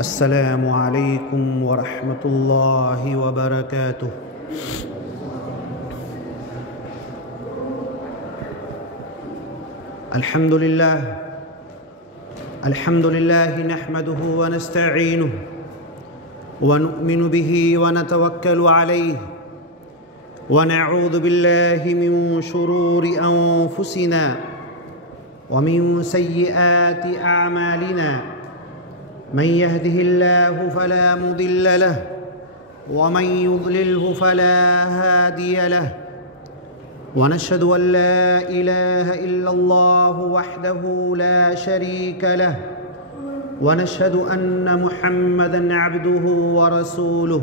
السلام علیکم ورحمۃ اللہ وبرکاتہ۔ الحمد للہ نحمده ونستعینه ونؤمن به ونتوکل علیہ ونعوذ باللہ من شرور انفسنا ومن سیئات اعمالنا من يهده الله فلا مضل له ومن يضلله فلا هادي له ونشهد أن لا إله إلا الله وحده لا شريك له ونشهد أن محمدًا عبده ورسوله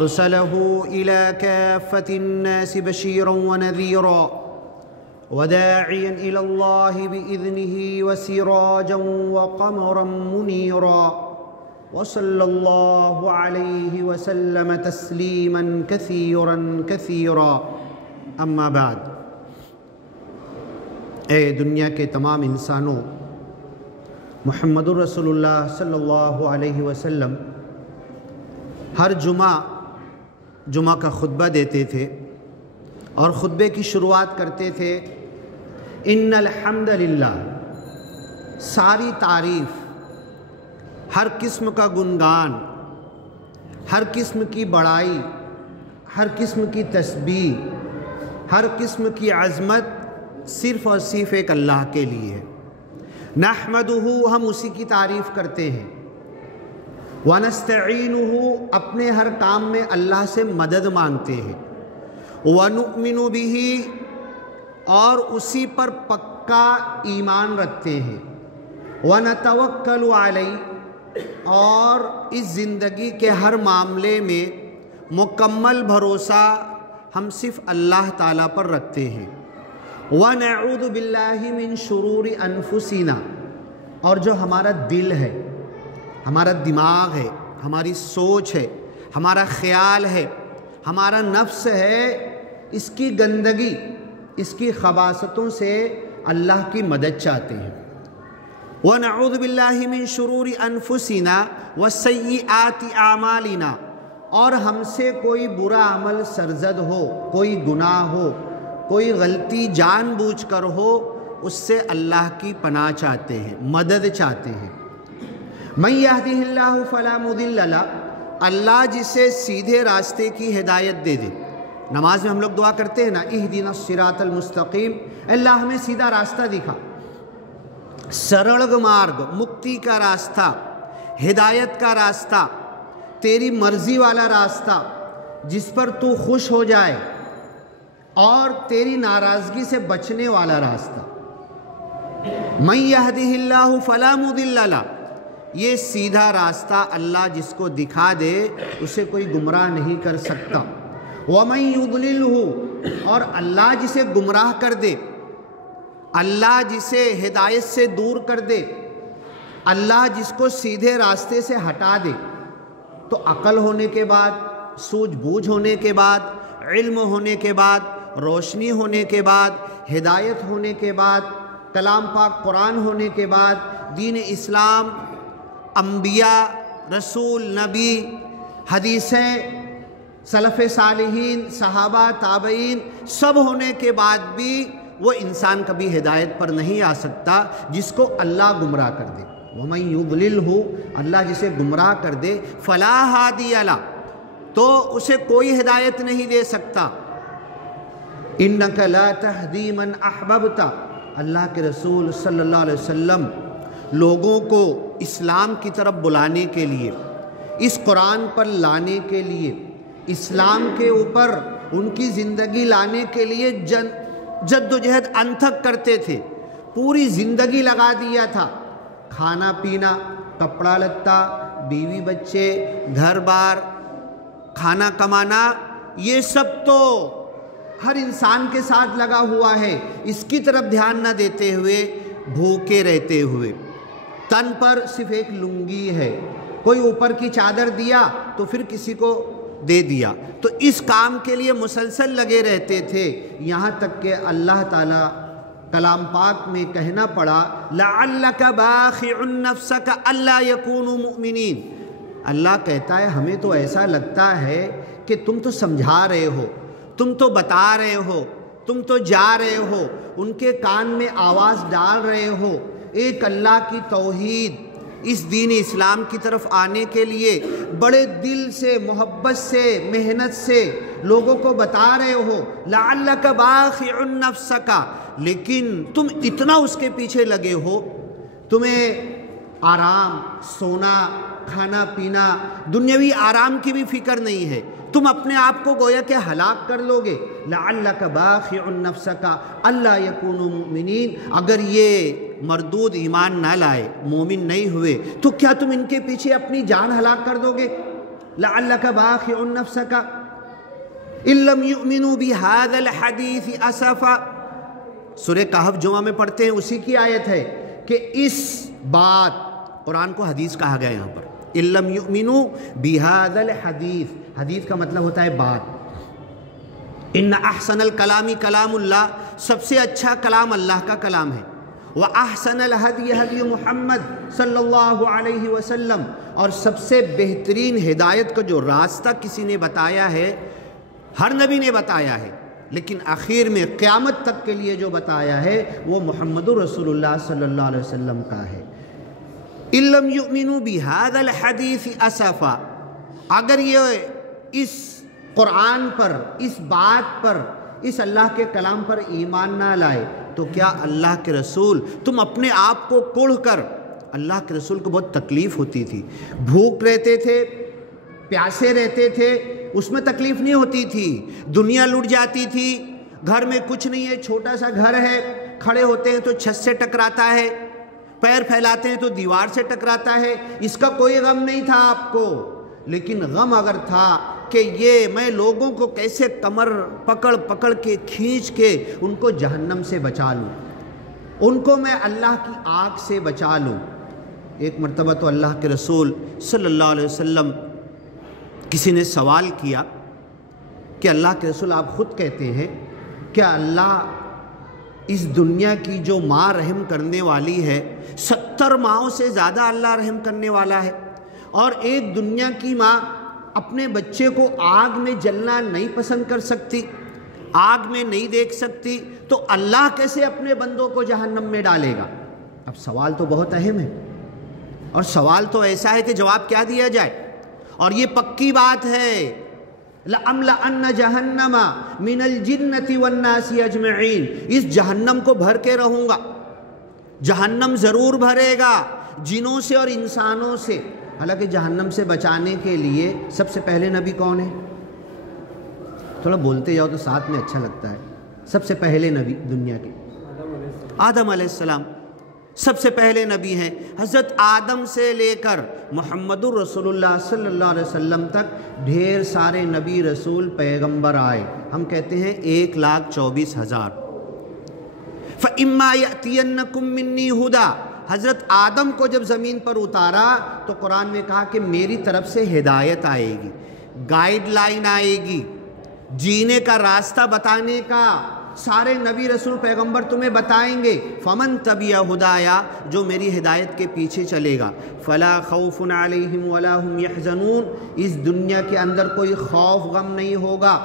أرسله إلى كافة الناس بشيرًا ونذيرًا وداعيا إلى الله بإذنه وسراجا وقمرا منيرا وصلى الله عليه وسلم تسليما كثيرا كثيرا اما بعد۔ اے دنیا کے تمام انسانوں، محمد الرسول اللہ صلی اللہ علیہ وسلم ہر جمعہ کا خطبہ دیتے تھے اور خطبے کی شروعات کرتے تھے ان الحمد للہ، ساری تعریف، ہر قسم کا گنگان، ہر قسم کی بڑائی، ہر قسم کی تسبیح، ہر قسم کی عظمت صرف اور صرف ایک اللہ کے لیے ہے۔ نحمدہ، ہم اسی کی تعریف کرتے ہیں، ونستعینہ، اپنے ہر کام میں اللہ سے مدد مانگتے ہیں، وَنُؤْمِنُ بِهِ، اور اسی پر پکا ایمان رکھتے ہیں، وَنَتَوَكَّلُ عَلَيْهِ، اور اس زندگی کے ہر معاملے میں مکمل بھروسہ ہم صرف اللہ تعالیٰ پر رکھتے ہیں، وَنَعُوذُ بِاللَّهِ مِن شُرُورِ أَنفُسِنَا، اور جو ہمارا دل ہے، ہمارا دماغ ہے، ہماری سوچ ہے، ہمارا خیال ہے، ہمارا نفس ہے، اس کی گندگی، اس کی خباثتوں سے اللہ کی مدد چاہتے ہیں۔ وَنَعُوذُ بِاللَّهِ مِن شُرُورِ أَنفُسِنَا وَسَيِّئَاتِ أَعْمَالِنَا، اور ہم سے کوئی برا عمل سرزد ہو، کوئی گناہ ہو، کوئی غلطی جان بوجھ کر ہو، اس سے اللہ کی پناہ چاہتے ہیں، مدد چاہتے ہیں۔ مَن يَهْدِهِ اللَّهُ فَلَا مُضِلَّ لَهُ، اللہ جسے سیدھے راستے کی ہدایت دے دے۔ نماز میں ہم لوگ دعا کرتے ہیں نا، اہدنا الصراط المستقیم، اللہ ہمیں سیدھا راستہ دکھا، سرلگ مارگ، مکتی کا راستہ، ہدایت کا راستہ، تیری مرضی والا راستہ، جس پر تو خوش ہو جائے، اور تیری ناراضگی سے بچنے والا راستہ۔ من يهده الله فلا مضل له، یہ سیدھا راستہ اللہ جس کو دکھا دے اسے کوئی گمراہ نہیں کر سکتا۔ وَمَن يُضْلِلْهُ، اور اللہ جسے گمراہ کر دے، اللہ جسے ہدایت سے دور کر دے، اللہ جس کو سیدھے راستے سے ہٹا دے، تو عقل ہونے کے بعد، سوجھ بوجھ ہونے کے بعد، علم ہونے کے بعد، روشنی ہونے کے بعد، ہدایت ہونے کے بعد، کلام پاک قرآن ہونے کے بعد، دین اسلام، انبیاء، رسول، نبی، حدیثیں، سلف صالحین، صحابہ، تابعین، سب ہونے کے بعد بھی وہ انسان کبھی ہدایت پر نہیں آ سکتا جس کو اللہ گمراہ کر دے۔ وَمَن يُضْلِلْهُ، اللہ جسے گمراہ کر دے، فَلَا هَادِيَ لَهُ، تو اسے کوئی ہدایت نہیں دے سکتا۔ إِنَّكَ لَا تَهْدِي مَنْ أَحْبَبْتَ، اللہ کے رسول صلی اللہ علیہ وسلم لوگوں کو اسلام کی طرف بلانے کے لیے، اس قرآن پر لانے کے لیے، اسلام کے اوپر ان کی زندگی لانے کے لیے جد و جہد انتھک کرتے تھے، پوری زندگی لگا دیا تھا، کھانا پینا، کپڑا لتا، بیوی بچے، گھر بار، کھانا کمانا، یہ سب تو ہر انسان کے ساتھ لگا ہوا ہے، اس کی طرف دھیان نہ دیتے ہوئے بھوکے رہتے ہوئے، تن پر صرف ایک لنگی ہے، کوئی اوپر کی چادر دیا تو پھر کسی کو دے دیا، تو اس کام کے لیے مسلسل لگے رہتے تھے، یہاں تک کہ اللہ تعالیٰ کلام پاک میں کہنا پڑا لَعَلَّكَ بَاخِعُ نَفْسَكَ أَلَّا يَكُونُوا مُؤْمِنِينَ۔ اللہ کہتا ہے ہمیں تو ایسا لگتا ہے کہ تم تو سمجھا رہے ہو، تم تو بتا رہے ہو، تم تو جا رہے ہو، ان کے کان میں آواز ڈال رہے ہو، ایک اللہ کی توحید، اس دین اسلام کی طرف آنے کے لیے بڑے دل سے، محبت سے، محنت سے لوگوں کو بتا رہے ہو لَعَلَّكَ بَاخِعُ نَفْسَكَ، لیکن تم اتنا اس کے پیچھے لگے ہو، تمہیں آرام، سونا، کھانا پینا، دنیاوی آرام کی بھی فکر نہیں ہے، تم اپنے آپ کو گویا کہ ہلاک کر لو گے، لَعَلَّكَ بَاخِعُ نَفْسَكَ أَلَّا يَكُونُوا مُؤْمِنِينَ، اگر یہ مردود ایمان نہ لائے، مومن نہیں ہوئے، تو کیا تم ان کے پیچھے اپنی جان ہلاک کر دو گے؟ لَعَلَّكَ بَاخِعُ نَفْسَكَ إِن لَّمْ يُؤْمِنُوا بِهَذَا الْحَدِيثِ أَسَفًا، سورہ کہف جو ہمیں پڑھتے ہیں اسی کی آیت ہے کہ اس بات، قرآن کو حدیث کہا گیا یہاں پر، إِن لَّمْ يُؤْمِنُوا بِهَذَا الْحَدِيثِ، حدیث کا مطلب ہوتا ہے بات، ان احسن الکلامی کلام اللہ، سب سے اچھا کلام اللہ کا کلام ہے، وَأَحْسَنَ الْهَدْيِ هَدْيُ محمد صلی اللہ علیہ وسلم، اور سب سے بہترین ہدایت کا جو راستہ کسی نے بتایا ہے، ہر نبی نے بتایا ہے، لیکن آخر میں قیامت تک کے لیے جو بتایا ہے وہ محمد رسول اللہ صلی اللہ علیہ وسلم کا ہے۔ إِن لَّمْ يُؤْمِنُوا بِهَذَا الْحَدِيثِ أَسَفًا، اگر یہ اس قرآن پر، اس بات پر، اس اللہ کے کلام پر ایمان نہ لائے، تو کیا اللہ کے رسول، تم اپنے آپ کو کوڑھ کر، اللہ کے رسول کو بہت تکلیف ہوتی تھی، بھوک رہتے تھے، پیاسے رہتے تھے، اس میں تکلیف نہیں ہوتی تھی، دنیا لٹ جاتی تھی، گھر میں کچھ نہیں ہے، چھوٹا سا گھر ہے، کھڑے ہوتے ہیں تو چھت سے ٹکراتا ہے، پیر پھیلاتے ہیں تو دیوار سے ٹکراتا ہے، اس کا کوئی غم نہیں تھا آپ کو، لیکن غم اگر تھا کہ یہ میں لوگوں کو کیسے کمر پکڑ پکڑ کے کھینچ کے ان کو جہنم سے بچا لوں، ان کو میں اللہ کی آگ سے بچا لوں۔ ایک مرتبہ تو اللہ کے رسول صلی اللہ علیہ وسلم، کسی نے سوال کیا کہ اللہ کے رسول آپ خود کہتے ہیں کہ اللہ اس دنیا کی جو ماں رحم کرنے والی ہے، 70 ماؤں سے زیادہ اللہ رحم کرنے والا ہے، اور ایک دنیا کی ماں اپنے بچے کو آگ میں جلنا نہیں پسند کر سکتی، آگ میں نہیں دیکھ سکتی، تو اللہ کیسے اپنے بندوں کو جہنم میں ڈالے گا؟ اب سوال تو بہت اہم ہے، اور سوال تو ایسا ہے کہ جواب کیا دیا جائے، اور یہ پکی بات ہے، لَأَمْلَأَنَّ جَهَنَّمَ مِنَ الْجِنَّةِ وَالنَّاسِ أَجْمَعِينَ، اس جہنم کو بھر کے رہوں گا، جہنم ضرور بھرے گا، جنوں سے اور انسانوں سے۔ حالانکہ جہنم سے بچانے کے لیے سب سے پہلے نبی کون ہے؟ تھوڑا بولتے جاؤ تو ساتھ میں اچھا لگتا ہے۔ سب سے پہلے نبی دنیا کے آدم علیہ السلام سب سے پہلے نبی ہیں۔ حضرت آدم سے لے کر محمد الرسول اللہ صلی اللہ علیہ وسلم تک ڈھیر سارے نبی رسول پیغمبر آئے، ہم کہتے ہیں 1,24,000۔ فَإِمَّا يَأْتِيَنَّكُم مِّنِّي هُدًى، حضرت آدم کو جب زمین پر اتارا تو قرآن میں کہا کہ میری طرف سے ہدایت آئے گی، گائیڈ لائن آئے گی، جینے کا راستہ بتانے کا، سارے نبی رسول پیغمبر تمہیں بتائیں گے۔ فمن تبع ہدایا، جو میری ہدایت کے پیچھے چلے گا، فلا خوف علیہم ولا هم يحزنون، اس دنیا کے اندر کوئی خوف غم نہیں ہوگا،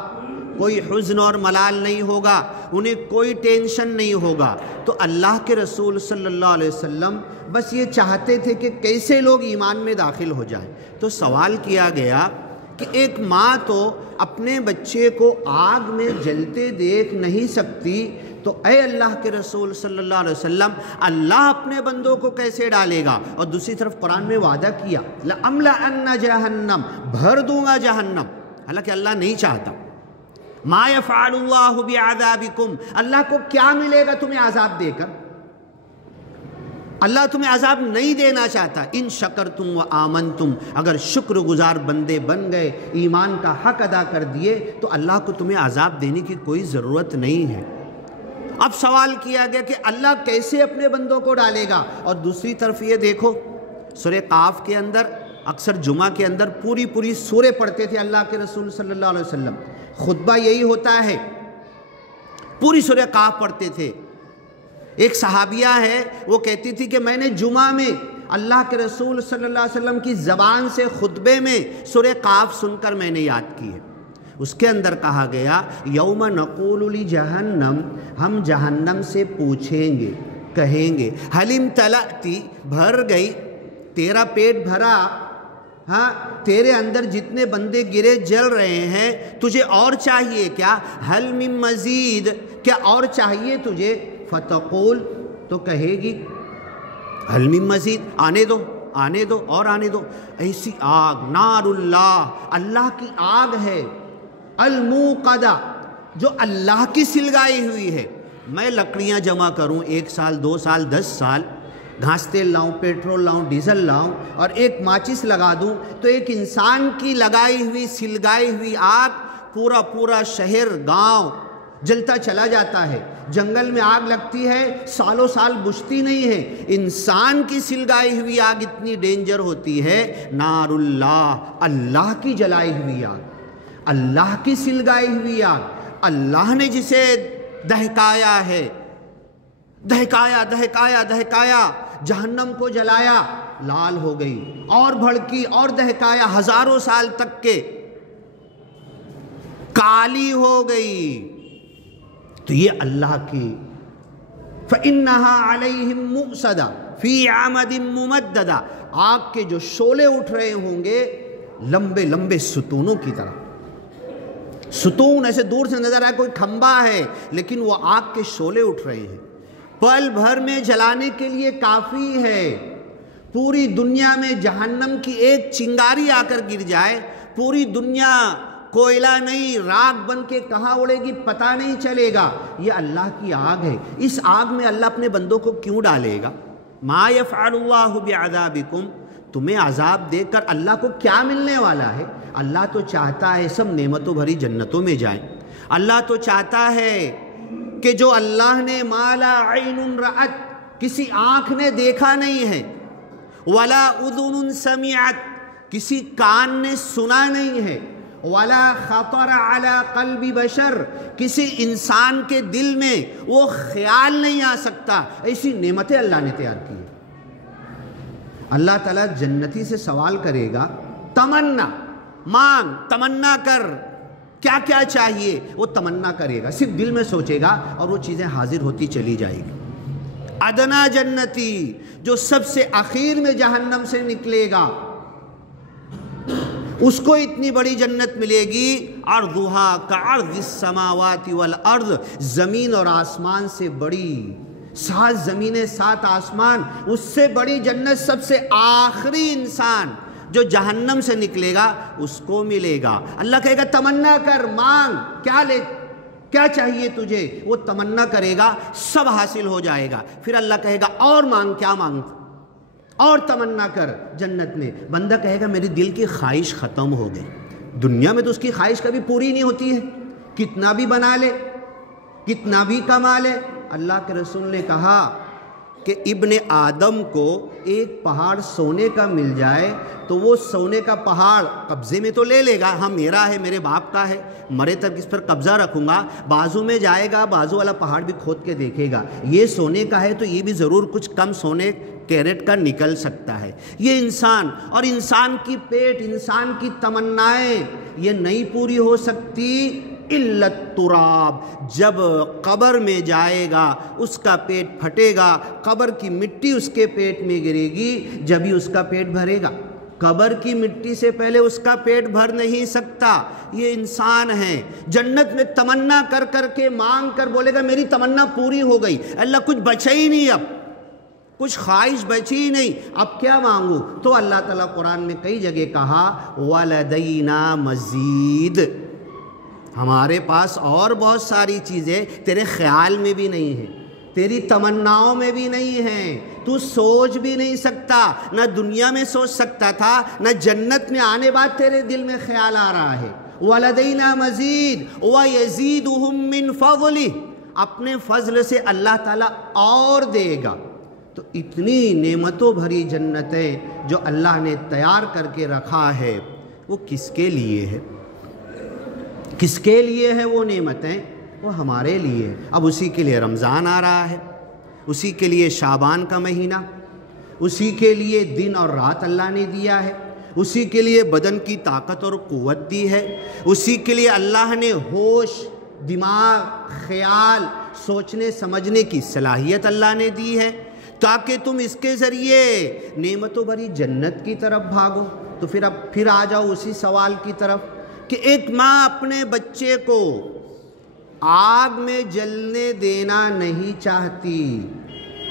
کوئی حزن اور ملال نہیں ہوگا، انہیں کوئی ٹینشن نہیں ہوگا۔ تو اللہ کے رسول صلی اللہ علیہ وسلم بس یہ چاہتے تھے کہ کیسے لوگ ایمان میں داخل ہو جائیں۔ تو سوال کیا گیا کہ ایک ماں تو اپنے بچے کو آگ میں جلتے دیکھ نہیں سکتی، تو اے اللہ کے رسول صلی اللہ علیہ وسلم، اللہ اپنے بندوں کو کیسے ڈالے گا؟ اور دوسری طرف قرآن میں وعدہ کیا، لَأَمْلَأَنَّ جَهَنَّمَ، بھر دوں گا جہنم۔ حالانکہ اللہ نہیں چاہتا. ما یفعل اللہ بعذابکم، اللہ کو کیا ملے گا تمہیں عذاب دے کر؟ اللہ تمہیں عذاب نہیں دینا چاہتا. ان شکرتم و آمنتم، اگر شکر گزار بندے بن گئے، ایمان کا حق ادا کر دیے، تو اللہ کو تمہیں عذاب دینے کی کوئی ضرورت نہیں ہے. اب سوال کیا گیا کہ اللہ کیسے اپنے بندوں کو ڈالے گا؟ اور دوسری طرف یہ دیکھو، سورہ قاف کے اندر اکثر جمعہ کے اندر پوری سورہ پڑھتے تھے اللہ کے رسول صلی اللہ علیہ وسلم. خطبہ یہی ہوتا ہے، پوری سورہ قاف پڑھتے تھے. ایک صحابیہ ہے، وہ کہتی تھی کہ میں نے جمعہ میں اللہ کے رسول صلی اللہ علیہ وسلم کی زبان سے خطبے میں سورہ قاف سن کر میں نے یاد کی ہے. اس کے اندر کہا گیا یوم نقول لجہنم، ہم جہنم سے پوچھیں گے، کہیں گے حل امتلأتی، بھر گئی، تیرا پیٹ بھرا، ہاں تیرے اندر جتنے بندے گرے جل رہے ہیں، تجھے اور چاہیے کیا؟ حل من مزید، کیا اور چاہیے تجھے؟ فتقول، تو کہے گی حل من مزید، آنے دو آنے دو اور آنے دو. ایسی آگ، نار اللہ، اللہ کی آگ ہے، الموقدہ، جو اللہ کی سلگائی ہوئی ہے. میں لکڑیاں جمع کروں 1 سال 2 سال 10 سال، گھاس تیل لاؤں، پیٹرول لاؤں، ڈیزل لاؤں، اور ایک ماچس لگا دوں، تو ایک انسان کی لگائی ہوئی سلگائی ہوئی آگ پورا شہر گاؤں جلتا چلا جاتا ہے. جنگل میں آگ لگتی ہے، سالوں سال بجھتی نہیں ہے. انسان کی سلگائی ہوئی آگ اتنی ڈینجر ہوتی ہے. نار اللہ، اللہ کی جلائی ہوئی آگ، اللہ کی سلگائی ہوئی آگ. اللہ نے جسے دہکایا ہے، دہکایا، جہنم کو جلایا، لال ہو گئی، اور بھڑکی اور دہکایا، ہزاروں سال تک کے کالی ہو گئی. تو یہ اللہ کی فَإِنَّهَا عَلَيْهِمْ مُؤْصَدَةٌ فِي عَمَدٍ مُمَدَّدَةٍ، آگ کے جو شعلے اٹھ رہے ہوں گے لمبے لمبے ستونوں کی طرح. ستون ایسے دور سے نظر آئے کوئی کھمبا ہے، لیکن وہ آگ کے شعلے اٹھ رہے ہیں. پل بھر میں جلانے کے لیے کافی ہے. پوری دنیا میں جہنم کی ایک چنگاری آ کر گر جائے، پوری دنیا کوئلہ نہیں، راکھ بن کے کہاں اڑے گی پتہ نہیں چلے گا. یہ اللہ کی آگ ہے. اس آگ میں اللہ اپنے بندوں کو کیوں ڈالے گا؟ ما یفعل اللہ بعذابکم، تمہیں عذاب دے کر اللہ کو کیا ملنے والا ہے؟ اللہ تو چاہتا ہے سب نعمتوں بھری جنتوں میں جائیں. اللہ تو چاہتا ہے کہ جو اللہ نے ما لا عین رأت، کسی آنکھ نے دیکھا نہیں ہے، ولا اذن سمعت، کسی کان نے سنا نہیں ہے، ولا خطر علی قلب بشر، کسی انسان کے دل میں وہ خیال نہیں آ سکتا. ایسی نعمتیں اللہ نے تیار کی. اللہ تعالیٰ جنتی سے سوال کرے گا، تمنا مانگ، تمنا کر، کیا کیا چاہیے، وہ تمنا کرے گا، صرف دل میں سوچے گا اور وہ چیزیں حاضر ہوتی چلی جائے گی. ادنا جنتی، جو سب سے اخیر میں جہنم سے نکلے گا، اس کو اتنی بڑی جنت ملے گی، عرضھا کعرض السماوات والارض، زمین اور آسمان سے بڑی، 7 زمینیں 7 آسمان، اس سے بڑی جنت سب سے آخری انسان جو جہنم سے نکلے گا اس کو ملے گا. اللہ کہے گا تمنا کر، مانگ، کیا چاہیے تجھے، وہ تمنا کرے گا، سب حاصل ہو جائے گا. پھر اللہ کہے گا اور مانگ، کیا مانگ، اور تمنا کر جنت میں. بندہ کہے گا میری دل کی خواہش ختم ہو گئی. دنیا میں تو اس کی خواہش کبھی پوری نہیں ہوتی ہے، کتنا بھی بنا لے، کتنا بھی کما لے. اللہ کے رسول نے کہا کہ ابن آدم کو ایک پہاڑ سونے کا مل جائے تو وہ سونے کا پہاڑ قبضے میں تو لے لے گا، ہاں میرا ہے، میرے باپ کا ہے، مرے تک اس پر قبضہ رکھوں گا. بازو میں جائے گا، بازو والا پہاڑ بھی کھود کے دیکھے گا، یہ سونے کا ہے تو یہ بھی ضرور کچھ کم سونے کیرٹ کا نکل سکتا ہے. یہ انسان اور انسان کی پیٹ، انسان کی تمنائیں یہ نہیں پوری ہو سکتی الا التراب. جب قبر میں جائے گا اس کا پیٹ پھٹے گا، قبر کی مٹی اس کے پیٹ میں گرے گی، جبھی اس کا پیٹ بھرے گا. قبر کی مٹی سے پہلے اس کا پیٹ بھر نہیں سکتا. یہ انسان ہے، جنت میں تمنا کر کر کے مانگ کر بولے گا میری تمنا پوری ہو گئی، اللہ کچھ بچا ہی نہیں، اب کچھ خواہش بچی ہی نہیں، اب کیا مانگوں؟ تو اللہ تعالیٰ قرآن میں کئی جگہ کہا وَلَدَيْنَا مَزِيد، ہمارے پاس اور بہت ساری چیزیں تیرے خیال میں بھی نہیں ہیں، تیری تمناؤں میں بھی نہیں ہیں، تو سوچ بھی نہیں سکتا، نہ دنیا میں سوچ سکتا تھا، نہ جنت میں آنے بعد تیرے دل میں خیال آ رہا ہے۔ وَلَدَيْنَا مَزِيد وَيَزِيدُهُم مِّن فَضْلِهِ، اپنے فضل سے اللہ تعالیٰ اور دے گا۔ تو اتنی نعمتوں بھری جنتیں جو اللہ نے تیار کر کے رکھا ہے، وہ کس کے لیے ہے؟ کس کے لیے ہے وہ نعمتیں؟ وہ ہمارے لیے۔ اب اسی کے لیے رمضان آ رہا ہے، اسی کے لیے شعبان کا مہینہ، اسی کے لیے دن اور رات اللہ نے دیا ہے، اسی کے لیے بدن کی طاقت اور قوت دی ہے، اسی کے لیے اللہ نے ہوش، دماغ، خیال، سوچنے سمجھنے کی صلاحیت اللہ نے دی ہے، تاکہ تم اس کے ذریعے نعمتوں بھری جنت کی طرف بھاگو۔ تو پھر آ جاؤ اسی سوال کی طرف کہ ایک ماں اپنے بچے کو آگ میں جلنے دینا نہیں چاہتی،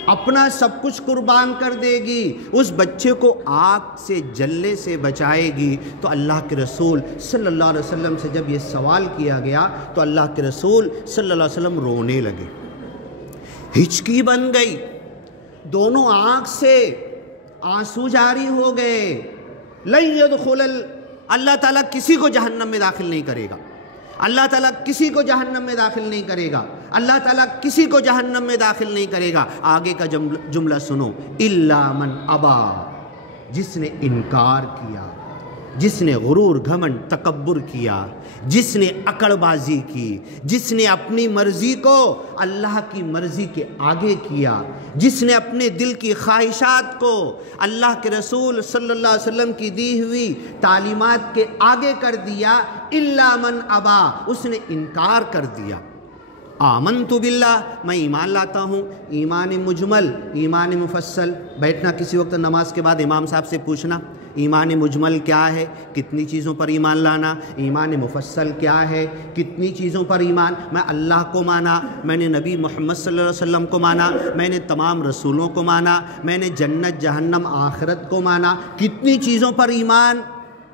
اپنا سب کچھ قربان کر دے گی، اس بچے کو آگ سے جلنے سے بچائے گی۔ تو اللہ کے رسول صلی اللہ علیہ وسلم سے جب یہ سوال کیا گیا تو اللہ کے رسول صلی اللہ علیہ وسلم رونے لگے، ہچکی بن گئی، دونوں آنکھ سے آنسو جاری ہو گئے۔ لن يدخل اللہ تعالیٰ کسی کو جہنم میں داخل نہیں کرے گا، اللہ تعالیٰ کسی کو جہنم میں داخل نہیں کرے گا، اللہ تعالیٰ کسی کو جہنم میں داخل نہیں کرے گا۔ آگے کا جملہ سنو، الا من ابا، جس نے انکار کیا، جس نے غرور، گھمنڈ، تکبر کیا، جس نے اکڑ بازی کی، جس نے اپنی مرضی کو اللہ کی مرضی کے آگے کیا، جس نے اپنے دل کی خواہشات کو اللہ کے رسول صلی اللہ علیہ وسلم کی دی ہوئی تعلیمات کے آگے کر دیا، الا من ابا، اس نے انکار کر دیا۔ آمنت باللہ، میں ایمان لاتا ہوں، ایمان مجمل، ایمان مفصل۔ بیٹھنا کسی وقت نماز کے بعد امام صاحب سے پوچھنا ایمان مجمل کیا ہے، کتنی چیزوں پر ایمان لانا، ایمان مفصل کیا ہے، کتنی چیزوں پر ایمان۔ میں اللہ کو مانا، میں نے نبی محمد صلی اللہ علیہ وسلم کو مانا، میں نے تمام رسولوں کو مانا، میں نے جنت جہنم آخرت کو مانا۔ کتنی چیزوں پر ایمان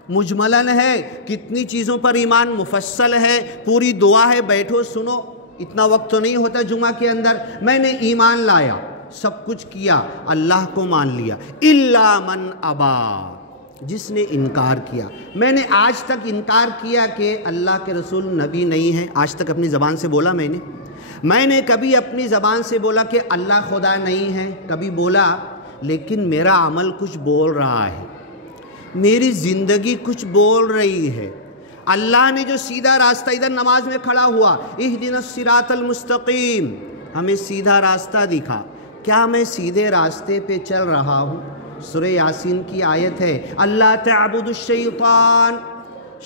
مجملن ہے، کتنی چیزوں پر ایمان مفصل ہے۔ پوری دعا ہے، بیٹھو سنو، اتنا وقت تو نہیں ہوتا جمعہ کے اندر۔ میں نے ایمان لایا، سب کچھ کیا، اللہ کو مان لیا، الا من ابا، جس نے انکار کیا۔ میں نے آج تک انکار کیا کہ اللہ کے رسول نبی نہیں ہیں، آج تک اپنی زبان سے بولا میں نے کبھی اپنی زبان سے بولا کہ اللہ خدا نہیں ہے، کبھی بولا، لیکن میرا عمل کچھ بول رہا ہے، میری زندگی کچھ بول رہی ہے۔ اللہ نے جو سیدھا راستہ، ادھر نماز میں کھڑا ہوا، اہدنا الصراط المستقیم، ہمیں سیدھا راستہ دکھا، کیا میں سیدھے راستے پہ چل رہا ہوں؟ سورہ یاسین کی آیت ہے، اللہ تعبد الشیطان،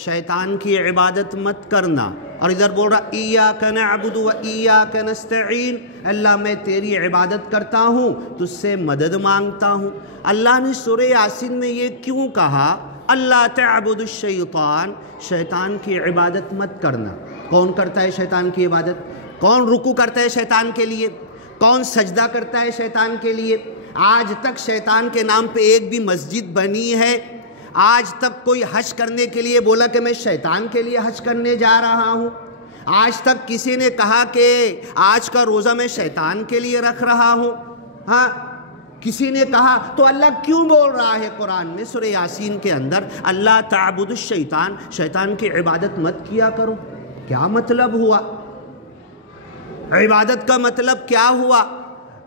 شیطان کی عبادت مت کرنا۔ اور ادھر بول رہا ایاک نعبد و ایاک نستعین، اللہ میں تیری عبادت کرتا ہوں، تجھ سے مدد مانگتا ہوں۔ اللہ نے سورہ یاسین میں یہ کیوں کہا اللہ تعبد الشیطان، شیطان کی عبادت مت کرنا؟ کون کرتا ہے شیطان کی عبادت؟ کون رکوع کرتا ہے شیطان کے لیے؟ کون سجدہ کرتا ہے شیطان کے لیے؟ آج تک شیطان کے نام پہ ایک بھی مسجد بنی ہے؟ آج تک کوئی حج کرنے کے لیے بولا کہ میں شیطان کے لیے حج کرنے جا رہا ہوں؟ آج تک کسی نے کہا کہ آج کا روزہ میں شیطان کے لیے رکھ رہا ہوں؟ ہاں، کسی نے کہا؟ تو اللہ کیوں بول رہا ہے قرآن میں سورہ یاسین کے اندر اللہ تعبد الشیطان، شیطان کی عبادت مت کیا کرو؟ کیا مطلب ہوا؟ عبادت کا مطلب کیا ہوا؟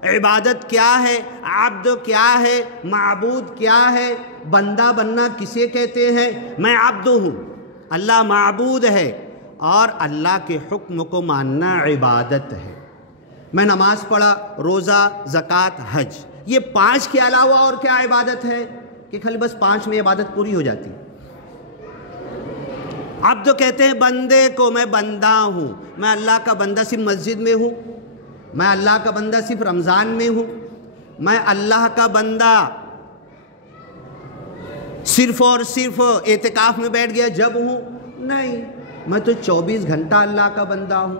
عبادت کیا ہے؟ عبد کیا ہے؟ معبود کیا ہے؟ بندہ بننا کسے کہتے ہیں؟ میں عبد ہوں، اللہ معبود ہے، اور اللہ کے حکم کو ماننا عبادت ہے۔ میں نماز پڑھا، روزہ، زکوٰۃ، حج، یہ 5 کے علاوہ اور کیا عبادت ہے کہ خالی بس 5 میں عبادت پوری ہو جاتی؟ عبد کہتے ہیں بندے کو، میں بندہ ہوں، میں اللہ کا بندہ صرف مسجد میں ہوں، میں اللہ کا بندہ صرف رمضان میں ہوں، میں اللہ کا بندہ صرف اور صرف اعتکاف میں بیٹھ گیا جب ہوں؟ نہیں، میں تو 24 گھنٹہ اللہ کا بندہ ہوں،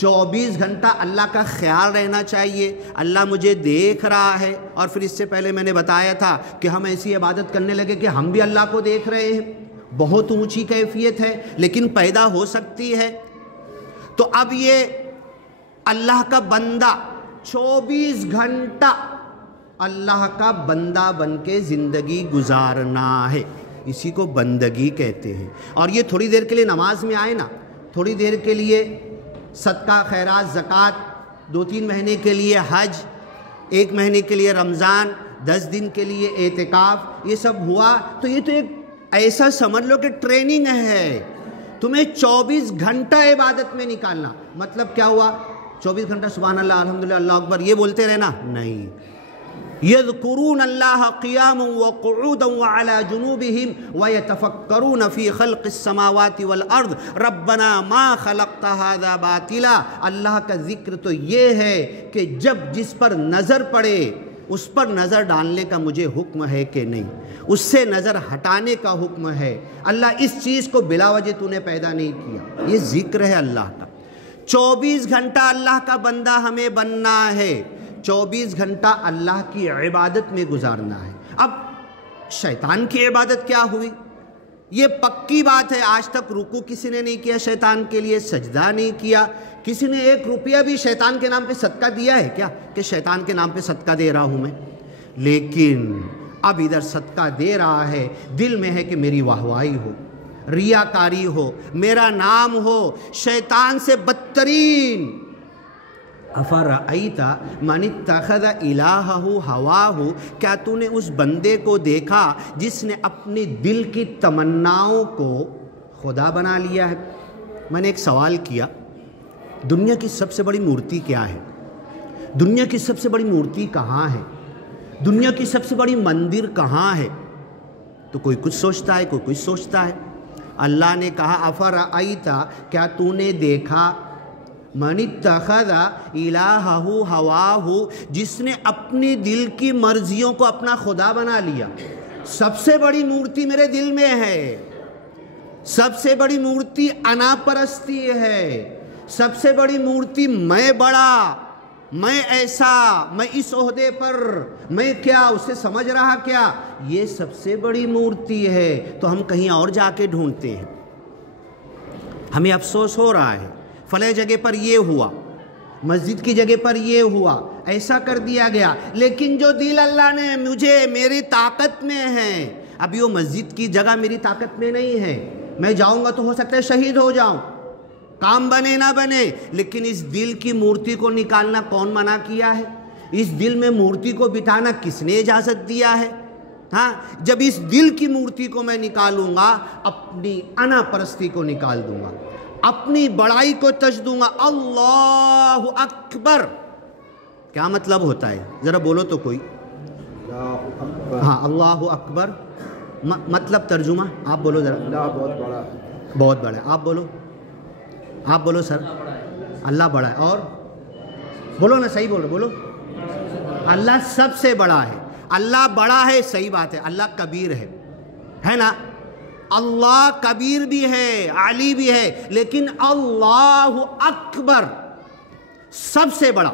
24 گھنٹہ اللہ کا خیال رہنا چاہیے، اللہ مجھے دیکھ رہا ہے۔ اور پھر اس سے پہلے میں نے بتایا تھا کہ ہم ایسی عبادت کرنے لگے کہ ہم بھی اللہ کو دیکھ رہے ہیں، بہت اونچی کیفیت ہے لیکن پیدا ہو سکتی ہے۔ تو اب یہ اللہ کا بندہ 24 گھنٹہ اللہ کا بندہ بن کے زندگی گزارنا ہے، اسی کو بندگی کہتے ہیں۔ اور یہ تھوڑی دیر کے لیے نماز میں آئے نا، تھوڑی دیر کے لیے صدقہ خیرات زکوٰۃ، 2-3 مہینے کے لیے حج، 1 مہینے کے لیے رمضان، 10 دن کے لیے اعتکاف، یہ سب ہوا تو یہ تو ایک ایسا سمجھ لو کہ ٹریننگ ہے، تمہیں 24 گھنٹہ عبادت میں نکالنا۔ مطلب کیا ہوا؟ 24 گھنٹہ سبحان اللہ الحمدللہ اللہ اکبر یہ بولتے رہنا؟ نہیں، یذکرون اللہ قیاما وقعودا وعلی جنوبہم ویتفکرون فی خلق السماوات والارض ربنا ما خلقت ھذا باطلا۔ اللہ کا ذکر تو یہ ہے کہ جب جس پر نظر پڑے اس پر نظر ڈالنے کا مجھے حکم ہے کہ نہیں، اس سے نظر ہٹانے کا حکم ہے۔ اللہ اس چیز کو بلا وجہ تو نے پیدا نہیں کیا، یہ ذکر ہے اللہ کا۔ 24 گھنٹہ اللہ کا بندہ ہمیں بننا ہے، 24 گھنٹہ اللہ کی عبادت میں گزارنا ہے۔ اب شیطان کی عبادت کیا ہوئی؟ یہ پکی بات ہے، آج تک رکوع کسی نے نہیں کیا شیطان کے لیے، سجدہ نہیں کیا، کسی نے 1 روپیہ بھی شیطان کے نام پہ صدقہ دیا ہے کیا کہ شیطان کے نام پہ صدقہ دے رہا ہوں میں؟ لیکن اب ادھر صدقہ دے رہا ہے، دل میں ہے کہ میری واہوائی ہو، ریاکاری ہو، میرا نام ہو، شیطان سے بدترین۔ افرأیت من اتخذ الہہ ہواہ، کیا تو نے اس بندے کو دیکھا جس نے اپنی دل کی تمناؤں کو خدا بنا لیا ہے؟ میں نے ایک سوال کیا، دنیا کی سب سے بڑی مورتی کیا ہے؟ دنیا کی سب سے بڑی مورتی کہاں ہے؟ دنیا کی سب سے بڑی مندر کہاں ہے؟ تو کوئی کچھ سوچتا ہے، کوئی کچھ سوچتا ہے۔ اللہ نے کہا افرأیت، کیا تو نے دیکھا من اتخذ الہہ ہواہ، جس نے اپنی دل کی مرضیوں کو اپنا خدا بنا لیا۔ سب سے بڑی مورتی میرے دل میں ہے، سب سے بڑی مورتی انا پرستی ہے، سب سے بڑی مورتی میں بڑا، میں ایسا، میں اس عہدے پر، میں کیا، اسے سمجھ رہا کیا، یہ سب سے بڑی مورتی ہے۔ تو ہم کہیں اور جا کے ڈھونڈتے ہیں، ہمیں افسوس ہو رہا ہے فلاں جگہ پر یہ ہوا، مسجد کی جگہ پر یہ ہوا، ایسا کر دیا گیا۔ لیکن جو دل اللہ نے مجھے میری طاقت میں ہے، ابھی وہ مسجد کی جگہ میری طاقت میں نہیں ہے، میں جاؤں گا تو ہو سکتا ہے شہید ہو جاؤں، کام بنے نہ بنے، لیکن اس دل کی مورتی کو نکالنا کون منع کیا ہے؟ اس دل میں مورتی کو بٹھانا کس نے اجازت دیا ہے؟ ہاں، جب اس دل کی مورتی کو میں نکالوں گا، اپنی انا پرستی کو نکال دوں گا، اپنی بڑائی کو تج دوں گا۔ اللہ اکبر کیا مطلب ہوتا ہے؟ ذرا بولو تو کوئی۔ ہاں، اللہ اکبر مطلب ترجمہ آپ بولو ذرا۔ اللہ بہت بڑا ہے، بہت بڑا ہے، آپ بولو، آپ بولو سر۔ اللہ بڑا ہے، اور بولو نا، صحیح بولو، بولو۔ اللہ سب سے بڑا ہے، اللہ بڑا ہے، صحیح بات ہے۔ اللہ کبیر ہے نا؟ اللہ کبیر بھی ہے، علی بھی ہے، لیکن اللہ اکبر سب سے بڑا،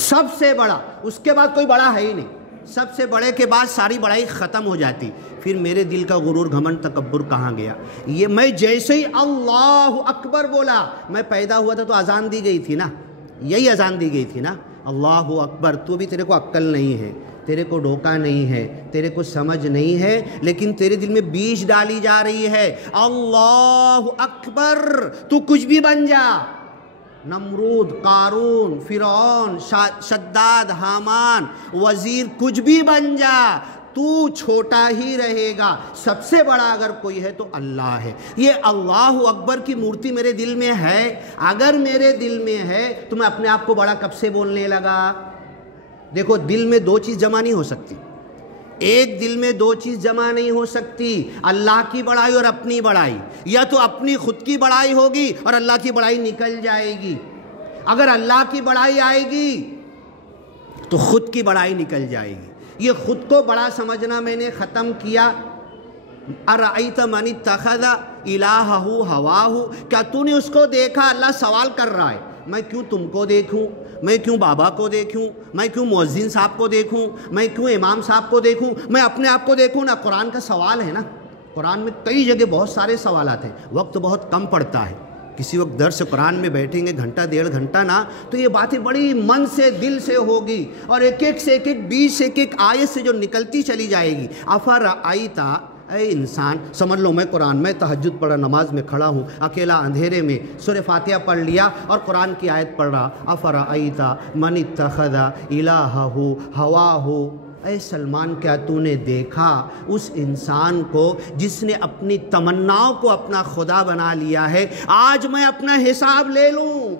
سب سے بڑا، اس کے بعد کوئی بڑا ہے ہی نہیں۔ سب سے بڑے کے بعد ساری بڑائی ختم ہو جاتی، پھر میرے دل کا غرور گھمنڈ تکبر کہاں گیا؟ یہ میں جیسے ہی اللہ اکبر بولا، میں پیدا ہوا تھا تو اذان دی گئی تھی نا، یہی اذان دی گئی تھی نا، اللہ اکبر۔ تو بھی تیرے کو عقل نہیں ہے، تیرے کو ڈھوکا نہیں ہے، تیرے کو سمجھ نہیں ہے، لیکن تیرے دل میں بیج ڈالی جا رہی ہے، اللہ اکبر۔ تو کچھ بھی بن جا، نمرود، قارون، فرعون، شداد، حامان، وزیر، کچھ بھی بن جا، تو چھوٹا ہی رہے گا۔ سب سے بڑا اگر کوئی ہے تو اللہ ہے۔ یہ اللہ اکبر کی مورتی میرے دل میں ہے، اگر میرے دل میں ہے تو میں اپنے آپ کو بڑا کب سے بولنے لگا؟ دیکھو، دل میں 2 چیز جمع نہیں ہو سکتی، ایک دل میں 2 چیز جمع نہیں ہو سکتی، اللہ کی بڑائی اور اپنی بڑائی، یا تو اپنی خود کی بڑائی ہوگی اور اللہ کی بڑائی نکل جائے گی۔ اگر اللہ کی بڑائی آئے گی تو خود کی بڑائی نکل جائے گی۔ یہ خود کو بڑا سمجھنا میں نے ختم کیا، ارأیت من اتخذ الہہ ہواہ، کیا تو نے اس کو دیکھا؟ اللہ سوال کر رہا ہے، میں کیوں تم کو دیکھوں، میں کیوں بابا کو دیکھوں، میں کیوں مؤذن صاحب کو دیکھوں، میں کیوں امام صاحب کو دیکھوں، میں اپنے آپ کو دیکھوں نا؟ قرآن کا سوال ہے نا، قرآن میں کئی جگہ بہت سارے سوالات ہیں، وقت بہت کم پڑتا ہے، کسی وقت درس قرآن میں بیٹھیں گے گھنٹہ ڈیڑھ گھنٹہ نا، تو یہ باتیں بڑی من سے دل سے ہوگی، اور ایک ایک سے ایک بیچ ایک ایک آیت سے جو نکلتی چلی جائے گی۔ افرأیت، اے انسان، سمجھ لو میں قرآن میں تہجد پڑھا، نماز میں کھڑا ہوں، اکیلا اندھیرے میں سورہ فاتحہ پڑھ لیا اور قرآن کی آیت پڑھ رہا، افرأیت من اتخذ الہہ ہواہ، اے سلمان کیا تو نے دیکھا اس انسان کو جس نے اپنی تمناؤں کو اپنا خدا بنا لیا ہے؟ آج میں اپنا حساب لے لوں،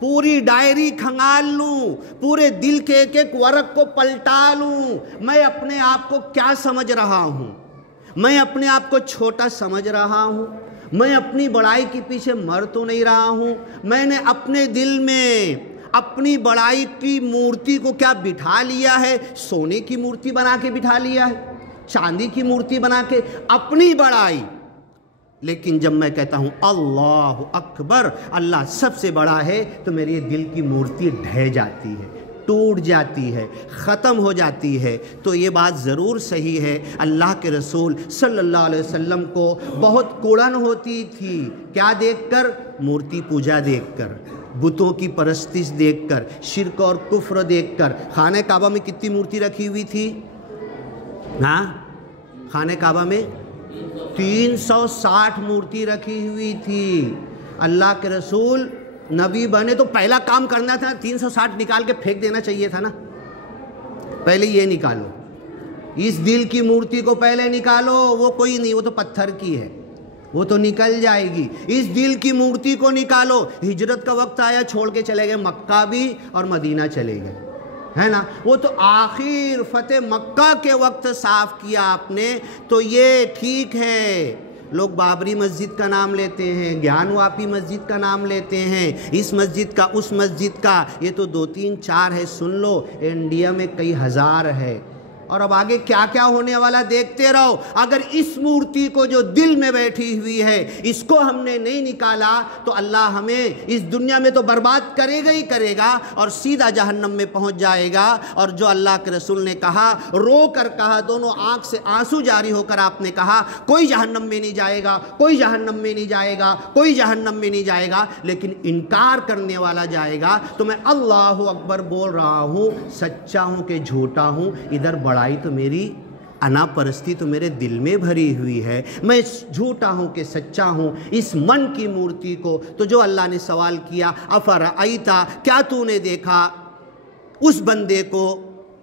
پوری ڈائری کھنگال لوں، پورے دل کے ایک ایک ورق کو پلٹا لوں، میں اپنے آپ کو کیا سمجھ رہا ہوں؟ میں اپنے آپ کو چھوٹا سمجھ رہا ہوں؟ میں اپنی بڑائی کے پیچھے مر تو نہیں رہا ہوں؟ میں نے اپنے دل میں اپنی بڑائی کی مورتی کو کیا بٹھا لیا ہے؟ سونے کی مورتی بنا کے بٹھا لیا ہے، چاندی کی مورتی بنا کے اپنی بڑائی۔ لیکن جب میں کہتا ہوں اللہ اکبر، اللہ سب سے بڑا ہے، تو میری دل کی مورتی ڈھہ جاتی ہے، ٹوٹ جاتی ہے، ختم ہو جاتی ہے۔ تو یہ بات ضرور صحیح ہے، اللہ کے رسول صلی اللہ علیہ وسلم کو بہت کڑن ہوتی تھی، کیا دیکھ کر؟ مورتی پوجا دیکھ کر، بتوں کی پرستش دیکھ کر، شرک اور کفر دیکھ کر۔ خانہ کعبہ میں کتنی مورتی رکھی ہوئی تھی؟ ہاں، خانہ کعبہ میں 360 مورتی رکھی ہوئی تھی۔ اللہ کے رسول نبی بنے تو پہلا کام کرنا تھا 360 نکال کے پھینک دینا چاہیے تھا نا، پہلے یہ نکالو، اس دل کی مورتی کو پہلے نکالو، وہ کوئی نہیں، وہ تو پتھر کی ہے، وہ تو نکل جائے گی، اس دل کی مورتی کو نکالو۔ ہجرت کا وقت آیا، چھوڑ کے چلے گئے مکہ بھی اور مدینہ چلے گئے، ہے نا؟ وہ تو آخر فتح مکہ کے وقت صاف کیا آپ نے، تو یہ ٹھیک ہے۔ لوگ بابری مسجد کا نام لیتے ہیں، گیان واپی مسجد کا نام لیتے ہیں، اس مسجد کا اس مسجد کا، یہ تو 2 3 4 ہے، سن لو انڈیا میں کئی ہزار ہے، اور اب آگے کیا کیا ہونے والا دیکھتے رہو۔ اگر اس مورتی کو جو دل میں بیٹھی ہوئی ہے اس کو ہم نے نہیں نکالا تو اللہ ہمیں اس دنیا میں تو برباد کرے گا ہی کرے گا، اور سیدھا جہنم میں پہنچ جائے گا۔ اور جو اللہ کے رسول نے کہا، رو کر کہا، دونوں آنکھ سے آنسو جاری ہو کر آپ نے کہا، کوئی جہنم میں نہیں جائے گا، کوئی جہنم میں نہیں جائے گا، کوئی جہنم میں نہیں جائے گا، لیکن انکار کرنے والا جائے گا۔ تو میں اللہ اکبر بول رہا ہوں، سچا ہوں کہ جھوٹا ہوں، ادھر بڑائی تو میری انا پرستی تو میرے دل میں بھری ہوئی ہے، میں جھوٹا ہوں کہ سچا ہوں۔ اس من کی مورتی کو تو جو اللہ نے سوال کیا، افرأیتا، کیا تو نے دیکھا اس بندے کو،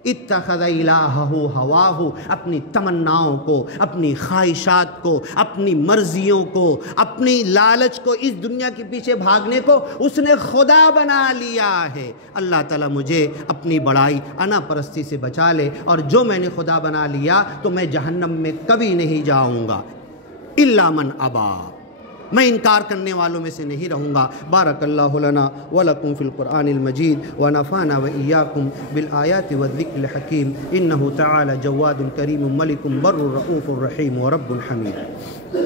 اتخذ الہہ ہواہ، اپنی تمناؤں کو، اپنی خواہشات کو، اپنی مرضیوں کو، اپنی لالچ کو، اس دنیا کے پیچھے بھاگنے کو اس نے خدا بنا لیا ہے۔ اللہ تعالیٰ مجھے اپنی بڑائی انا پرستی سے بچا لے، اور جو میں نے خدا بنا لیا تو میں جہنم میں کبھی نہیں جاؤں گا، الا من ابا، میں انکار کرنے والوں میں سے نہیں رہوں گا۔ بارک اللہ لنا ولکم فی القرآن المجید ونفعنا وإیاکم بالآیات والذکر الحکیم، انہ تعالی جواد کریم ملک بر رؤوف رحیم ورب حمید۔